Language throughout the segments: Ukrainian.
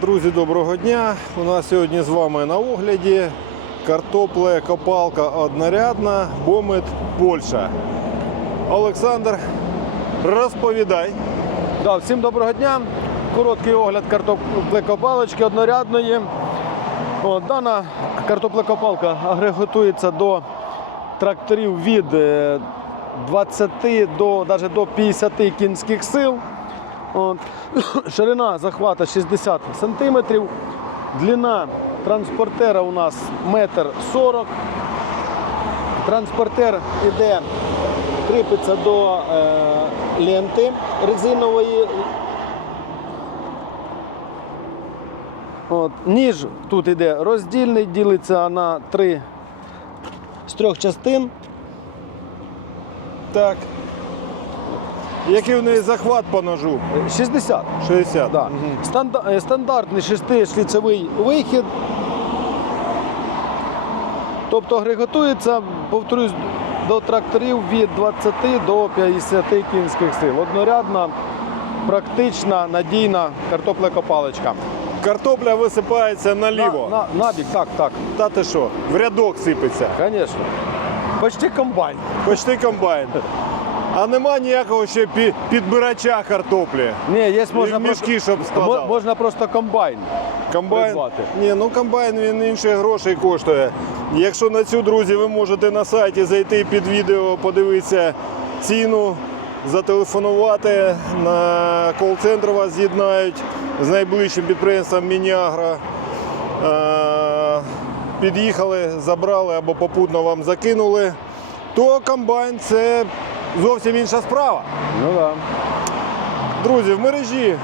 Друзі, доброго дня. У нас сьогодні з вами на огляді картопле копалка однорядна, Бомит Польща. Олександр, розповідай. Да, всім доброго дня. Короткий огляд картоплекопалочки однорядної. От, дана картоплекопалка агрегатується до тракторів від е, 20 до, навіть до 50 кінських сил. От. Ширина захвата 60 см. Длина транспортера у нас 1,40 м. Транспортер іде, кріпиться до е, ленти резинової. От, ніж тут іде роздільний, ділиться на три з трьох частин. Так. Який в неї захват по ножу? 60. 60. Да. Мгм. Станда- е, стандартний шестишліцевий вихід. Тобто агрегатується, повторюсь, до тракторів від 20 до 50 кінських сил. Однорядна, практична, надійна картоплекопаличка. Картопля висипається наліво. На, на, набік, так, так, Та ти що? В рядок сипеться. звісно. Почти комбайн. Почти комбайн. А нема ніякого ще підбирача картоплі. Ні, є можна в мішки, просто, щоб складали. можна просто комбайн. Комбайн. Придбати. Ні, ну комбайн він інших грошей коштує. Якщо на цю, друзі, ви можете на сайті зайти під відео, подивитися ціну, зателефонувати. На кол-центр вас з'єднають з найближчим підприємством Мініагро. Е, Під'їхали, забрали або попутно вам закинули, то комбайн це зовсім інша справа. Ну да. Друзі, в мережі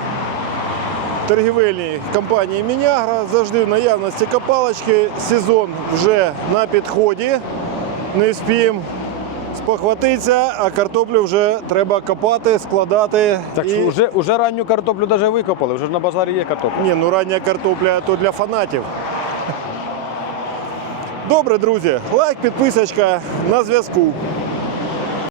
торгівельній компанії Мінягра завжди в наявності копалочки. Сезон вже на підході. Не вспіємо спохватитися, а картоплю вже треба копати, складати. Так і... що вже, вже ранню картоплю навіть викопали, вже ж на базарі є картопля. Ні, ну рання картопля то для фанатів. Добре, друзі, лайк, підписочка на зв'язку.